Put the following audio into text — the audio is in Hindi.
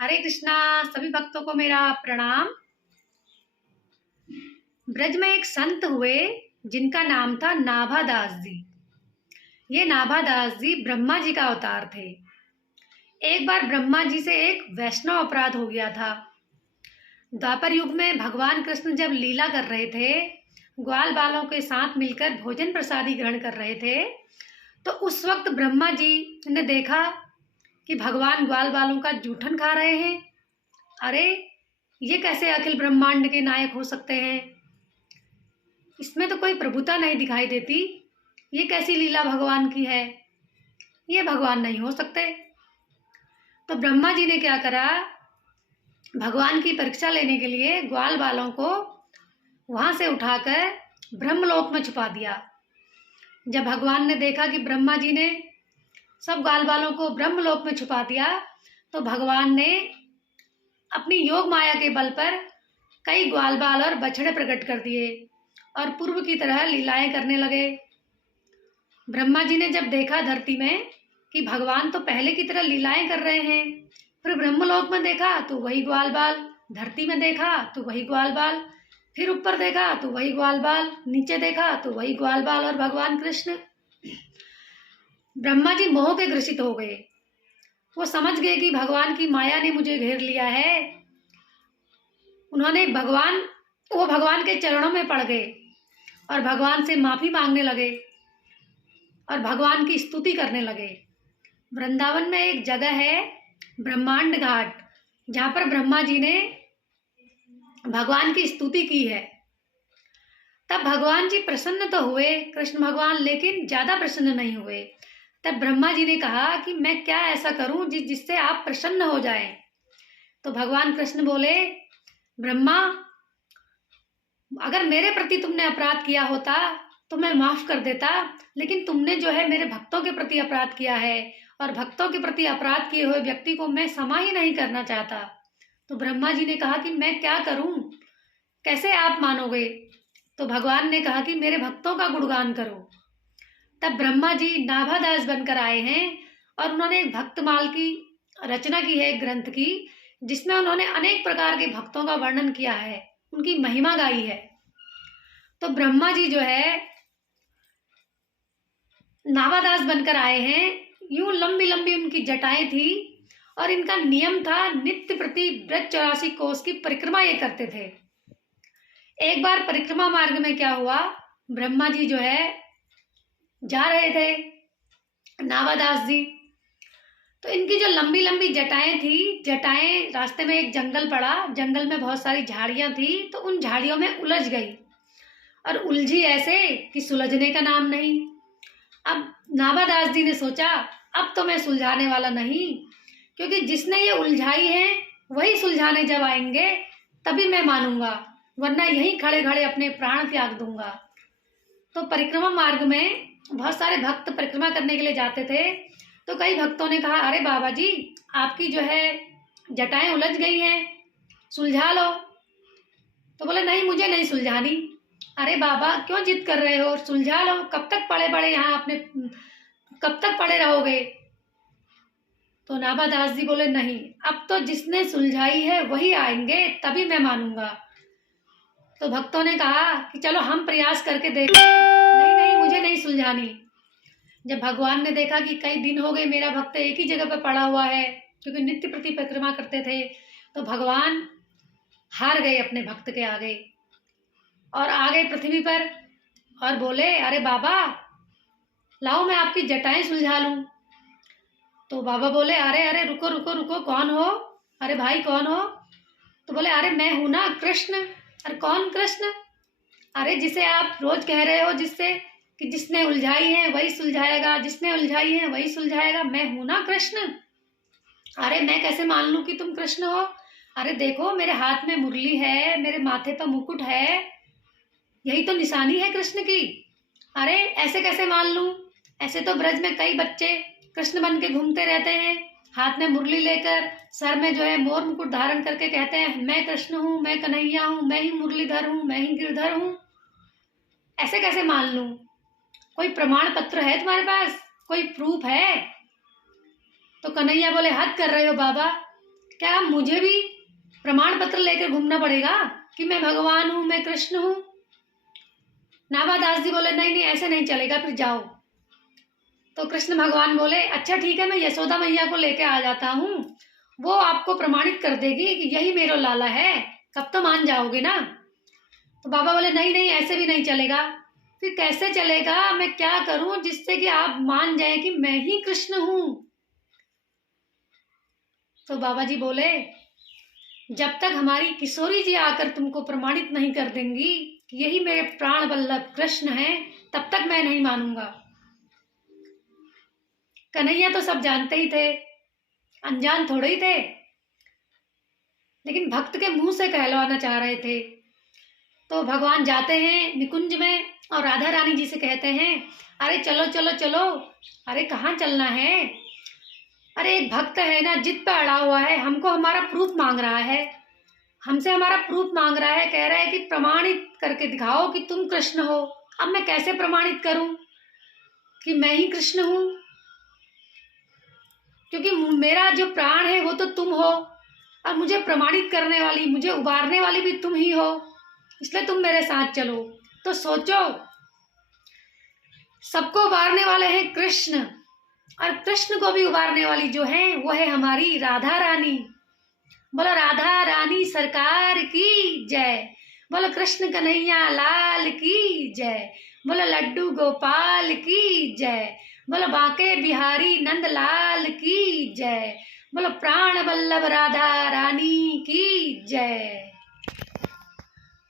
हरे कृष्णा। सभी भक्तों को मेरा प्रणाम। ब्रज में एक संत हुए जिनका नाम था नाभादास जी। ये नाभादास जी ब्रह्मा जी का अवतार थे। एक बार ब्रह्मा जी से एक वैष्णव अपराध हो गया था। द्वापर युग में भगवान कृष्ण जब लीला कर रहे थे, ग्वाल बालों के साथ मिलकर भोजन प्रसादी ग्रहण कर रहे थे, तो उस वक्त ब्रह्मा जी ने देखा कि भगवान ग्वाल बालों का जूठन खा रहे हैं। अरे, ये कैसे अखिल ब्रह्मांड के नायक हो सकते हैं? इसमें तो कोई प्रभुता नहीं दिखाई देती। ये कैसी लीला भगवान की है? ये भगवान नहीं हो सकते। तो ब्रह्मा जी ने क्या करा, भगवान की परीक्षा लेने के लिए ग्वाल बालों को वहां से उठाकर ब्रह्मलोक में छुपा दिया। जब भगवान ने देखा कि ब्रह्मा जी ने सब ग्वाल बालों को ब्रह्मलोक में छुपा दिया, तो भगवान ने अपनी योग माया के बल पर कई ग्वाल बाल और बछड़े प्रकट कर दिए और पूर्व की तरह लीलाएं करने लगे। ब्रह्मा जी ने जब देखा धरती में कि भगवान तो पहले की तरह लीलाएं कर रहे हैं, फिर ब्रह्मलोक में देखा तो वही ग्वाल बाल, धरती में देखा तो वही ग्वाल बाल, फिर ऊपर देखा तो वही ग्वाल बाल, नीचे देखा तो वही ग्वाल बाल और भगवान कृष्ण। ब्रह्मा जी मोह के ग्रसित हो गए। वो समझ गए कि भगवान की माया ने मुझे घेर लिया है। उन्होंने वो भगवान के चरणों में पड़ गए और भगवान से माफी मांगने लगे और भगवान की स्तुति करने लगे। वृंदावन में एक जगह है ब्रह्मांड घाट, जहाँ पर ब्रह्मा जी ने भगवान की स्तुति की है। तब भगवान जी प्रसन्न तो हुए कृष्ण भगवान, लेकिन ज्यादा प्रसन्न नहीं हुए। तब ब्रह्मा जी ने कहा कि मैं क्या ऐसा करूं जिससे आप प्रसन्न हो जाएं। तो भगवान कृष्ण बोले, ब्रह्मा, अगर मेरे प्रति तुमने अपराध किया होता तो मैं माफ कर देता, लेकिन तुमने जो है मेरे भक्तों के प्रति अपराध किया है और भक्तों के प्रति अपराध किए हुए व्यक्ति को मैं क्षमा ही नहीं करना चाहता। तो ब्रह्मा जी ने कहा कि मैं क्या करूं, कैसे आप मानोगे? तो भगवान ने कहा कि मेरे भक्तों का गुणगान करो। तब ब्रह्मा जी नाभादास बनकर आए हैं और उन्होंने एक भक्तमाल की रचना की है, ग्रंथ की, जिसमें उन्होंने अनेक प्रकार के भक्तों का वर्णन किया है, उनकी महिमा गाई है। तो ब्रह्मा जी जो है नाभादास बनकर आए हैं। यूं लंबी लंबी उनकी जटाएं थी और इनका नियम था नित्य प्रति ब्रज 84 कोस की परिक्रमा ये करते थे। एक बार परिक्रमा मार्ग में क्या हुआ, ब्रह्मा जी जो है जा रहे थे, नाभादास जी, तो इनकी जो लंबी लंबी जटाएं थी, जटाएं रास्ते में एक जंगल पड़ा, जंगल में बहुत सारी झाड़ियां थी, तो उन झाड़ियों में उलझ गई और उलझी ऐसे कि सुलझने का नाम नहीं। अब नाभादास जी ने सोचा, अब तो मैं सुलझाने वाला नहीं, क्योंकि जिसने ये उलझाई है वही सुलझाने जब आएंगे तभी मैं मानूंगा, वरना यहीं खड़े खड़े अपने प्राण त्याग दूंगा। तो परिक्रमा मार्ग में बहुत सारे भक्त परिक्रमा करने के लिए जाते थे। तो कई भक्तों ने कहा, अरे बाबा जी, आपकी जो है जटाएं उलझ गई हैं, सुलझा लो। तो बोले, नहीं, मुझे नहीं सुलझानी। अरे बाबा, क्यों जिद कर रहे हो, सुलझा लो, कब तक पड़े पड़े यहाँ अपने, कब तक पड़े रहोगे? तो नाभादास जी बोले, नहीं, अब तो जिसने सुलझाई है वही आएंगे तभी मैं मानूंगा। तो भक्तों ने कहा कि चलो हम प्रयास करके देखें। नहीं नहीं, मुझे नहीं सुलझानी। जब भगवान ने देखा कि कई दिन हो गए मेरा भक्त एक ही जगह पर पड़ा हुआ है, क्योंकि नित्य प्रति परिक्रमा करते थे, तो भगवान हार गए अपने भक्त के आगे और आ गए पृथ्वी पर और बोले, अरे बाबा, लाओ मैं आपकी जटाएं सुलझा लूं। तो बाबा बोले, अरे अरे, रुको रुको रुको, कौन हो? अरे भाई, कौन हो? तो बोले, अरे मैं हूं ना, कृष्ण। अरे कौन कृष्ण? अरे जिसे आप रोज कह रहे हो, जिससे कि जिसने उलझाई है वही सुलझाएगा, जिसने उलझाई है वही सुलझाएगा, मैं हूं ना कृष्ण। अरे मैं कैसे मान लूं कि तुम कृष्ण हो? अरे देखो, मेरे हाथ में मुरली है, मेरे माथे पर मुकुट है, यही तो निशानी है कृष्ण की। अरे ऐसे कैसे मान लूं? ऐसे तो ब्रज में कई बच्चे कृष्ण बन के घूमते रहते हैं, हाथ में मुरली लेकर, सर में जो है मोर मुकुट धारण करके कहते हैं, मैं कृष्ण हूँ, मैं कन्हैया हूँ, मैं ही मुरलीधर हूँ, मैं ही गिरधर हूँ। ऐसे कैसे मान लूं? कोई प्रमाण पत्र है तुम्हारे पास? कोई प्रूफ है? तो कन्हैया बोले, हद कर रहे हो बाबा, क्या मुझे भी प्रमाण पत्र लेकर घूमना पड़ेगा कि मैं भगवान हूँ, मैं कृष्ण हूँ? नाभादास जी बोले नहीं नहीं, ऐसे नहीं चलेगा, फिर जाओ। तो कृष्ण भगवान बोले अच्छा ठीक है, मैं यशोदा मैया को लेके आ जाता हूँ, वो आपको प्रमाणित कर देगी कि यही मेरा लाला है, तब तो मान जाओगे ना। तो बाबा बोले नहीं नहीं, ऐसे भी नहीं चलेगा। फिर कैसे चलेगा, मैं क्या करूं जिससे कि आप मान जाएं कि मैं ही कृष्ण हूं? तो बाबा जी बोले जब तक हमारी किशोरी जी आकर तुमको प्रमाणित नहीं कर देंगी कि यही मेरे प्राण वल्लभ कृष्ण हैं, तब तक मैं नहीं मानूंगा। कन्हैया तो सब जानते ही थे, अनजान थोड़े ही थे, लेकिन भक्त के मुंह से कहलवाना चाह रहे थे। तो भगवान जाते हैं निकुंज में और राधा रानी जी से कहते हैं अरे चलो चलो चलो। अरे कहाँ चलना है? अरे एक भक्त है ना, जिद पे अड़ा हुआ है, हमको हमारा प्रूफ मांग रहा है, हमसे हमारा प्रूफ मांग रहा है, कह रहा है कि प्रमाणित करके दिखाओ कि तुम कृष्ण हो। अब मैं कैसे प्रमाणित करूं कि मैं ही कृष्ण हूं? क्योंकि मेरा जो प्राण है वो तो तुम हो, और मुझे प्रमाणित करने वाली, मुझे उबारने वाली भी तुम ही हो, इसलिए तुम मेरे साथ चलो। तो सोचो, सबको उबारने वाले हैं कृष्ण, और कृष्ण को भी उबारने वाली जो है वो है हमारी राधा रानी। बोलो राधा रानी सरकार की जय, बोलो कृष्ण कन्हैया लाल की जय, बोलो लड्डू गोपाल की जय, बोलो बांके बिहारी नंद लाल की जय, बोलो प्राण वल्लभ राधा रानी की जय।